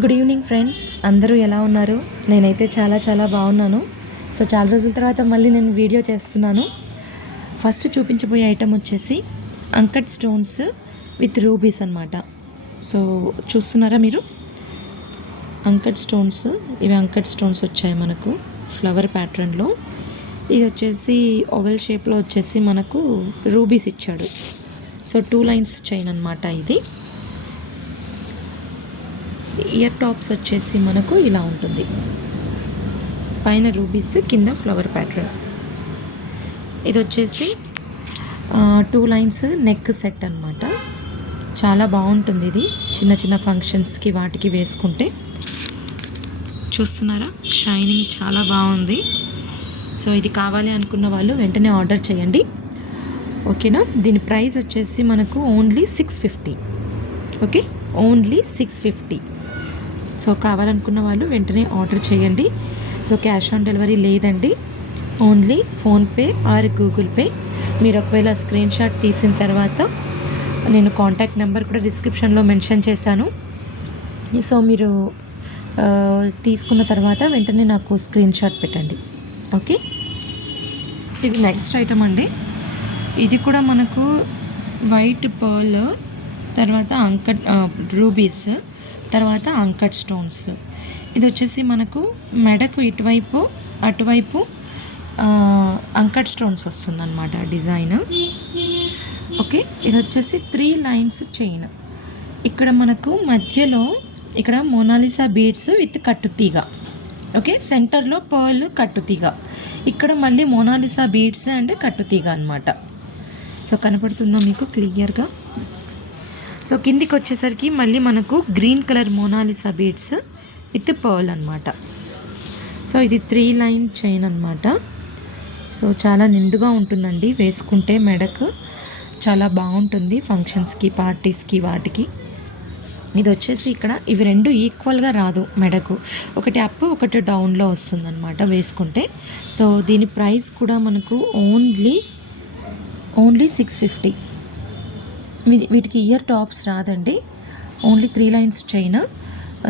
Good evening friends, అందరూ ఎలా ఉన్నారు? నేనైతే చాలా బాగున్నాను. సో చాలా రోజుల తర్వాత మళ్ళీ నేను వీడియో చేస్తున్నాను. ఫస్ట్ చూపించబోయే ఐటమ్ వచ్చేసి అంకట్ స్టోన్స్ విత్ రూబీస్ అనమాట. సో చూస్తున్నారా మీరు? అంకట్ స్టోన్స్, ఇవి అంకట్ స్టోన్స్ వచ్చాయి మనకు ఫ్లవర్ ప్యాటర్న్లో. ఇది వచ్చేసి ఓవెల్ షేప్లో వచ్చేసి మనకు రూబీస్ ఇచ్చాడు. సో 2 లైన్స్ చైన్ అనమాట. ఇది ఇయర్ టాప్స్ వచ్చేసి మనకు ఇలా ఉంటుంది, పైన రూబీస్, కింద ఫ్లవర్ ప్యాటర్న్. ఇది వచ్చేసి 2 లైన్స్ నెక్ సెట్ అనమాట. చాలా బాగుంటుంది ఇది చిన్న ఫంక్షన్స్కి వాటికి వేసుకుంటే. చూస్తున్నారా, షైనింగ్ చాలా బాగుంది. సో ఇది కావాలి అనుకున్న వాళ్ళు వెంటనే ఆర్డర్ చేయండి, ఓకేనా? దీని ప్రైస్ వచ్చేసి మనకు ఓన్లీ 650. Okay, only 650. సో కావాలనుకున్న వాళ్ళు వెంటనే ఆర్డర్ చేయండి. సో క్యాష్ ఆన్ డెలివరీ లేదండి, only PhonePe are Google pay. మీరు ఒకవేళ స్క్రీన్ షాట్ తీసిన తర్వాత నేను కాంటాక్ట్ నెంబర్ కూడా డిస్క్రిప్షన్లో మెన్షన్ చేశాను. సో మీరు తీసుకున్న తర్వాత వెంటనే నాకు స్క్రీన్ షాట్ పెట్టండి, ఓకే? ఇది నెక్స్ట్ ఐటమ్ అండి. ఇది కూడా మనకు వైట్ పర్ల్, తర్వాత అంకట్ రూబీస్, తర్వాత అంకట్ స్టోన్స్. ఇది వచ్చేసి మనకు మెడకు ఇటువైపు అటువైపు అంకట్ స్టోన్స్ వస్తుందన్నమాట డిజైన్. ఓకే, ఇది వచ్చేసి 3 లైన్స్ చైన్. ఇక్కడ మనకు మధ్యలో ఇక్కడ మోనాలిసా బీడ్స్ విత్ కట్టుతీగ. ఓకే, సెంటర్లో పర్ల్ కట్టుతీగ, ఇక్కడ మళ్ళీ మోనాలిసా బీడ్స్ అండ్ కట్టుతీగ అనమాట. సో కనపడుతుందా మీకు క్లియర్గా? సో కిందికి వచ్చేసరికి మళ్ళీ మనకు green colour Monalisa beads with pearl అనమాట. సో ఇది 3 లైన్ చైన్ అనమాట. సో చాలా నిండుగా ఉంటుందండి, వేసుకుంటే మెడకు చాలా బాగుంటుంది ఫంక్షన్స్కి, పార్టీస్కి, వాటికి. ఇది వచ్చేసి ఇక్కడ ఇవి 2 ఈక్వల్గా రాదు మెడకు, ఒకటి అప్ ఒకటి డౌన్లో వస్తుందన్నమాట వేసుకుంటే. సో దీని ప్రైస్ కూడా మనకు ఓన్లీ 650. వీటికి ఇయర్ టాప్స్ రాదండి, only 3 lines chain.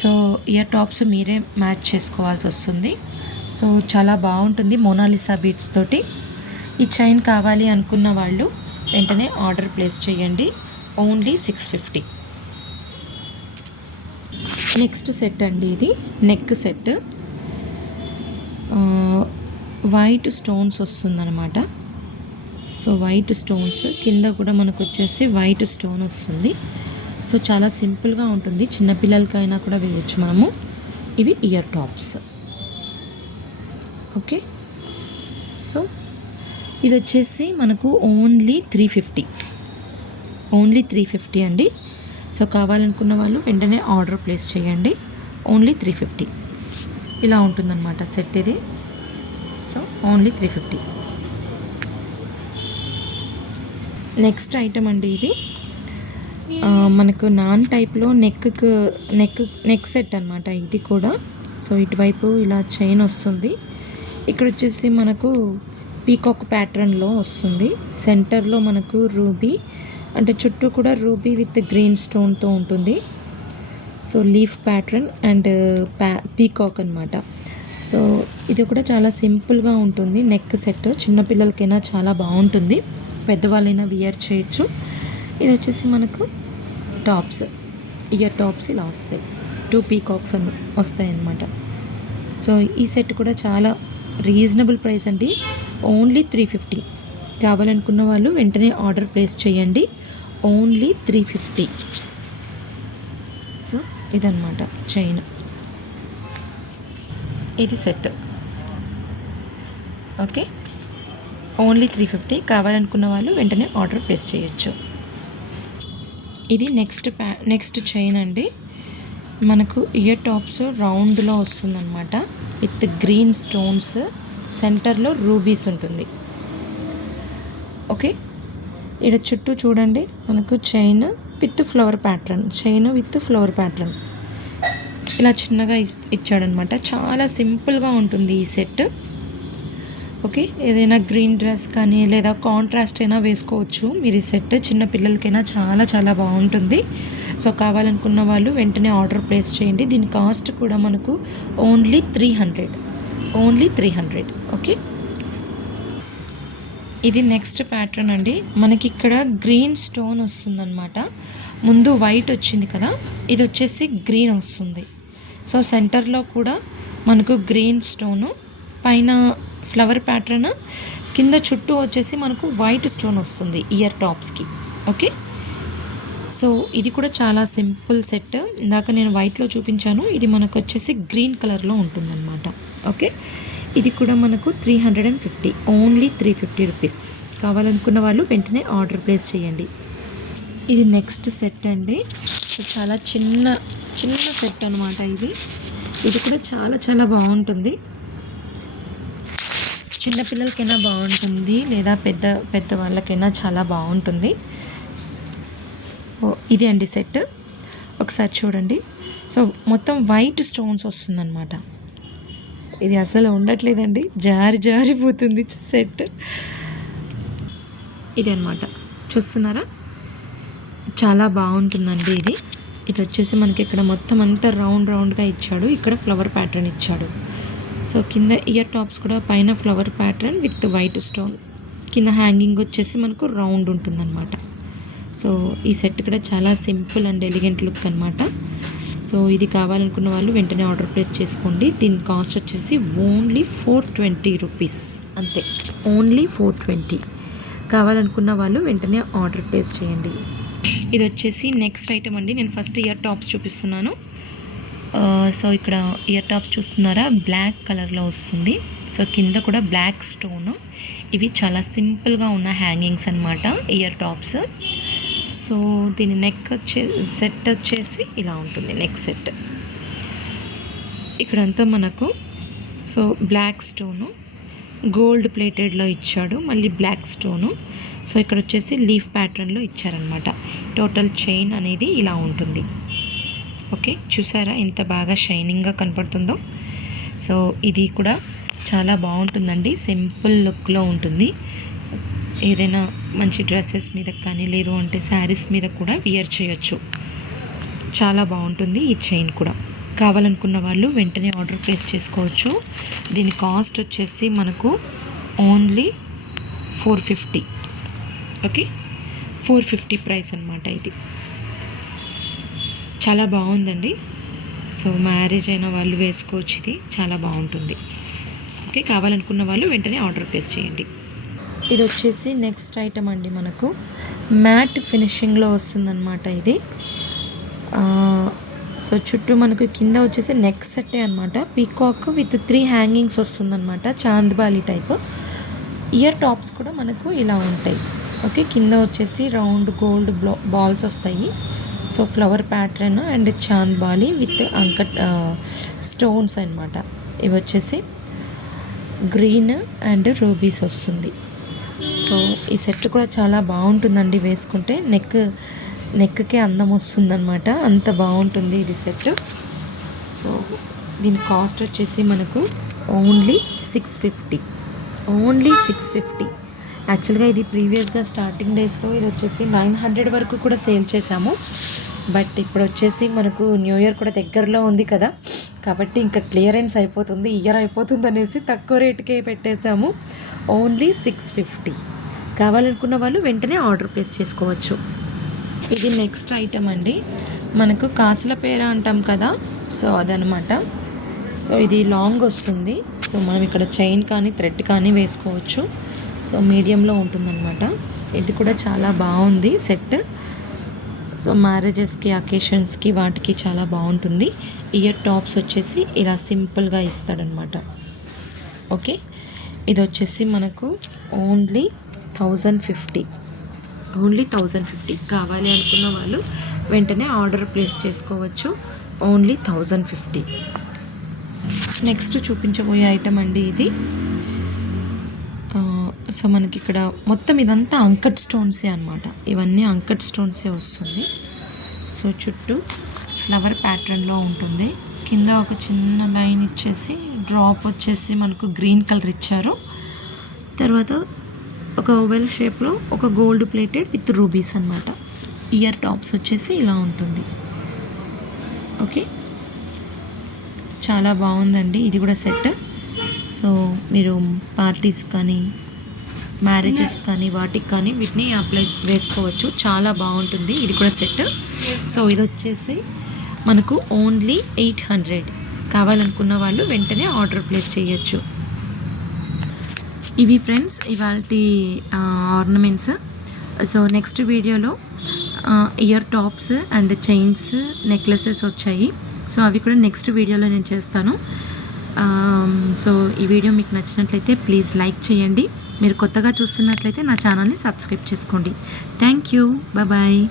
So ear tops మీరే మ్యాచ్ చేసుకోవాల్సి వస్తుంది. సో చాలా బాగుంటుంది మోనాలిసా బీడ్స్ తోటి. ఈ చైన్ కావాలి అనుకున్న వాళ్ళు వెంటనే ఆర్డర్ ప్లేస్ చేయండి, ఓన్లీ 650. నెక్స్ట్ సెట్ అండి, ఇది నెక్ సెట్. వైట్ స్టోన్స్ వస్తుందన్నమాట. సో వైట్ స్టోన్స్ కింద కూడా మనకు వచ్చేసి వైట్ స్టోన్ వస్తుంది. సో చాలా సింపుల్గా ఉంటుంది, చిన్నపిల్లలకైనా కూడా వేయచ్చు మనము. ఇవి ఇయర్ టాప్స్, ఓకే? సో ఇది వచ్చేసి మనకు ఓన్లీ 350 అండి. సో కావాలనుకున్న వాళ్ళు వెంటనే ఆర్డర్ ప్లేస్ చేయండి, ఓన్లీ 350. ఇలా ఉంటుందన్నమాట సెట్ ఇది. So only 350. నెక్స్ట్ ఐటమ్ అండి, ఇది మనకు నాన్ టైప్లో నెక్ సెట్ అనమాట ఇది కూడా. సో ఇటువైపు ఇలా చైన్ వస్తుంది, ఇక్కడ వచ్చేసి మనకు పీకాక్ ప్యాటర్న్లో వస్తుంది. సెంటర్లో మనకు రూబీ, అంటే చుట్టూ కూడా రూబీ విత్ గ్రీన్ స్టోన్తో ఉంటుంది. So leaf pattern and peacock అనమాట. సో ఇది కూడా చాలా సింపుల్గా ఉంటుంది నెక్ సెట్. చిన్నపిల్లలకైనా చాలా బాగుంటుంది, పెద్దవాళ్ళైనా వియర్ చేయొచ్చు. ఇది వచ్చేసి మనకు టాప్స్, ఇయర్ టాప్స్ ఇలా వస్తాయి, 2 పీకాక్స్ వస్తాయి అన్నమాట. సో ఈ సెట్ కూడా చాలా రీజనబుల్ ప్రైస్ అండి, ఓన్లీ 350. కావాలనుకున్న వాళ్ళు వెంటనే ఆర్డర్ ప్లేస్ చేయండి, ఓన్లీ 350. సో ఇదన్నమాట చైన్, ఇది సెట్, ఓకే? ఓన్లీ 350. కావాలనుకున్న వాళ్ళు వెంటనే ఆర్డర్ ప్లేస్ చేయొచ్చు. ఇది నెక్స్ట్ చైన్ అండి. మనకు ఇయర్ టాప్స్ రౌండ్లో వస్తుందన్నమాట విత్ గ్రీన్ స్టోన్స్, సెంటర్లో రూబీస్ ఉంటుంది, ఓకే? ఇక్కడ చుట్టూ చూడండి మనకు చైన్ విత్ ఫ్లవర్ ప్యాటర్న్, ఇలా చిన్నగా ఇచ్చాడనమాట. చాలా సింపుల్గా ఉంటుంది ఈ సెట్, ఓకే? ఏదైనా గ్రీన్ డ్రెస్ కానీ లేదా కాంట్రాస్ట్ అయినా వేసుకోవచ్చు మీరు ఈ సెట్. చిన్న పిల్లలకైనా చాలా బాగుంటుంది. సో కావాలనుకున్న వాళ్ళు వెంటనే ఆర్డర్ ప్లేస్ చేయండి. దీని కాస్ట్ కూడా మనకు ఓన్లీ 300. ఓకే, ఇది నెక్స్ట్ ప్యాటర్న్ అండి. మనకి ఇక్కడ గ్రీన్ స్టోన్ వస్తుందన్నమాట. ముందు వైట్ వచ్చింది కదా, ఇది వచ్చేసి గ్రీన్ వస్తుంది. సో సెంటర్లో కూడా మనకు గ్రీన్ స్టోను, పైన ఫ్లవర్ ప్యాటర్న్, కింద చుట్టూ వచ్చేసి మనకు వైట్ స్టోన్ వస్తుంది ఇయర్ టాప్స్కి. ఓకే, సో ఇది కూడా చాలా సింపుల్ సెట్. ఇందాక నేను వైట్లో చూపించాను, ఇది మనకు వచ్చేసి గ్రీన్ కలర్లో ఉంటుందన్నమాట. ఓకే, ఇది కూడా మనకు 350, ఓన్లీ 350 రూపీస్. కావాలనుకున్న వాళ్ళు వెంటనే ఆర్డర్ ప్లేస్ చేయండి. ఇది నెక్స్ట్ సెట్ అండి. సో చాలా చిన్న సెట్ అనమాట ఇది కూడా చాలా చాలా బాగుంటుంది. చిన్నపిల్లలకైనా బాగుంటుంది, లేదా పెద్ద వాళ్ళకైనా చాలా బాగుంటుంది. సో ఇది అండి సెట్, ఒకసారి చూడండి. సో మొత్తం వైట్ స్టోన్స్ వస్తుందన్నమాట. ఇది అసలు ఉండట్లేదండి, జారిపోతుంది సెట్. ఇది అనమాట, చూస్తున్నారా, చాలా బాగుంటుందండి ఇది వచ్చేసి మనకి ఇక్కడ మొత్తం అంతా రౌండ్గా ఇచ్చాడు. ఇక్కడ ఫ్లవర్ ప్యాటర్న్ ఇచ్చాడు. సో కింద ఇయర్ టాప్స్ కూడా పైన flower pattern with white stone, కింద హ్యాంగింగ్ వచ్చేసి మనకు రౌండ్ ఉంటుందన్నమాట. సో ఈ సెట్ కూడా చాలా సింపుల్ అండ్ ఎలిగెంట్ లుక్ అనమాట. సో ఇది కావాలనుకున్న వాళ్ళు వెంటనే ఆర్డర్ ప్లేస్ చేసుకోండి. దీని కాస్ట్ వచ్చేసి ఓన్లీ 420 రూపీస్, అంతే, ఓన్లీ 420. కావాలనుకున్న వాళ్ళు వెంటనే ఆర్డర్ ప్లేస్ చేయండి. ఇది వచ్చేసి నెక్స్ట్ ఐటమ్ అండి. నేను ఫస్ట్ ఇయర్ టాప్స్ చూపిస్తున్నాను. సో ఇక్కడ ఇయర్ టాప్స్ చూస్తున్నారా, బ్లాక్ కలర్లో వస్తుంది. సో కింద కూడా బ్లాక్ స్టోన్. ఇవి చాలా సింపుల్గా ఉన్న హ్యాంగింగ్స్ అనమాట, ఇయర్ టాప్స్. సో దీని నెక్ సెట్ వచ్చేసి ఇలా ఉంటుంది. నెక్ సెట్ ఇక్కడంతా మనకు సో బ్లాక్ స్టోను, గోల్డ్ ప్లేటెడ్లో ఇచ్చాడు, మళ్ళీ బ్లాక్ స్టోను. సో ఇక్కడ వచ్చేసి లీఫ్ ప్యాటర్న్లో ఇచ్చారనమాట. టోటల్ చైన్ అనేది ఇలా ఉంటుంది. ఓకే, చూసారా ఎంత బాగా షైనింగ్గా కనపడుతుందో. సో ఇది కూడా చాలా బాగుంటుందండి, సింపుల్ లుక్లో ఉంటుంది. ఏదైనా మంచి డ్రెస్సెస్ మీద కానీ, లేదు అంటే శారీస్ మీద కూడా వియర్ చేయొచ్చు. చాలా బాగుంటుంది ఈ చైన్ కూడా. కావాలనుకున్న వాళ్ళు వెంటనే ఆర్డర్ ప్లేస్ చేసుకోవచ్చు. దీని కాస్ట్ వచ్చేసి మనకు ఓన్లీ 450. ఓకే, 450 ప్రైస్ అనమాట. ఇది చాలా బాగుందండి. సో మ్యారేజ్ అయిన వాళ్ళు వేసుకోవచ్చు, ఇది చాలా బాగుంటుంది. ఓకే, కావాలనుకున్న వాళ్ళు వెంటనే ఆర్డర్ ప్లేస్ చేయండి. ఇది వచ్చేసి నెక్స్ట్ ఐటమ్ అండి. మనకు మ్యాట్ ఫినిషింగ్లో వస్తుందన్నమాట ఇది. సో చుట్టూ మనకు కింద వచ్చేసి నెక్ సెట్టే అనమాట. పీకాక్ విత్ 3 హ్యాంగింగ్స్ వస్తుందన్నమాట, చాంద్బాలి టైప్. ఇయర్ టాప్స్ కూడా మనకు ఇలా ఉంటాయి. ఓకే, కింద వచ్చేసి రౌండ్ గోల్డ్ బాల్స్ వస్తాయి. So flower pattern and chandbali with uncut stones అనమాట. ఇవి వచ్చేసి గ్రీన్ అండ్ రూబీస్ వస్తుంది. సో ఈ సెట్ కూడా చాలా బాగుంటుందండి, వేసుకుంటే నెక్కే అందం వస్తుందన్నమాట, అంత బాగుంటుంది ఇది సెట్. సో దీని కాస్ట్ వచ్చేసి మనకు ఓన్లీ 650. యాక్చువల్గా ఇది ప్రీవియస్గా స్టార్టింగ్ డేస్లో ఇది వచ్చేసి 900 వరకు కూడా సేల్ చేశాము. బట్ ఇప్పుడు వచ్చేసి మనకు న్యూ ఇయర్ కూడా దగ్గరలో ఉంది కదా, కాబట్టి ఇంకా క్లియరెన్స్ అయిపోతుంది, ఇయర్ అయిపోతుంది అనేసి తక్కువ రేటుకే పెట్టేశాము. ఓన్లీ 650. కావాలనుకున్న వాళ్ళు వెంటనే ఆర్డర్ ప్లేస్ చేసుకోవచ్చు. ఇది నెక్స్ట్ ఐటమ్ అండి. మనకు కాసుల పేర అంటాం కదా, సో అదనమాట. సో ఇది లాంగ్ వస్తుంది. సో మనం ఇక్కడ చైన్ కానీ థ్రెడ్ కానీ వేసుకోవచ్చు. సో మీడియంలో ఉంటుందన్నమాట. ఇది కూడా చాలా బాగుంది సెట్. సో మ్యారేజెస్కి, అకేషన్స్కి, వాటికి చాలా బాగుంటుంది. ఇయర్ టాప్స్ వచ్చేసి ఇలా సింపుల్గా ఇస్తాడనమాట. ఓకే, ఇది వచ్చేసి మనకు ఓన్లీ 1050. కావాలి అనుకున్న వాళ్ళు వెంటనే ఆర్డర్ ప్లేస్ చేసుకోవచ్చు. ఓన్లీ 1050. నెక్స్ట్ చూపించబోయే ఐటమ్ అండి ఇది. సో మనకి ఇక్కడ మొత్తం ఇదంతా అంకట్ స్టోన్సే అనమాట. ఇవన్నీ అంకట్ స్టోన్సే వస్తుంది. సో చుట్టూ ఫ్లవర్ ప్యాటర్న్లో ఉంటుంది. కింద ఒక చిన్న లైన్ ఇచ్చేసి డ్రాప్ వచ్చేసి మనకు గ్రీన్ కలర్ ఇచ్చారు. తర్వాత ఒక ఓవెల్ షేప్లో ఒక గోల్డ్ ప్లేటెడ్ విత్ రూబీస్ అనమాట. ఇయర్ టాప్స్ వచ్చేసి ఇలా ఉంటుంది. ఓకే, చాలా బాగుందండి ఇది కూడా సెట్. సో మీరు పార్టీస్ కానీ మ్యారేజెస్ కానీ వాటికి కానీ వీటిని అప్లై వేసుకోవచ్చు, చాలా బాగుంటుంది. ఇది కూడా సెట్. సో ఇది వచ్చేసి మనకు ఓన్లీ 800. కావాలనుకున్న వాళ్ళు వెంటనే ఆర్డర్ ప్లేస్ చేయొచ్చు. ఇవి ఫ్రెండ్స్ ఇవాల్టి ఆర్నమెంట్స్. సో నెక్స్ట్ వీడియోలో ear tops and chains, necklaces వచ్చాయి. సో అవి కూడా నెక్స్ట్ వీడియోలో నేను చేస్తాను. సో ఈ వీడియో మీకు నచ్చినట్లయితే ప్లీజ్ లైక్ చేయండి. మీరు కొత్తగా చూస్తున్నట్లయితే నా ఛానల్ని సబ్స్క్రైబ్ చేసుకోండి. Thank you, bye.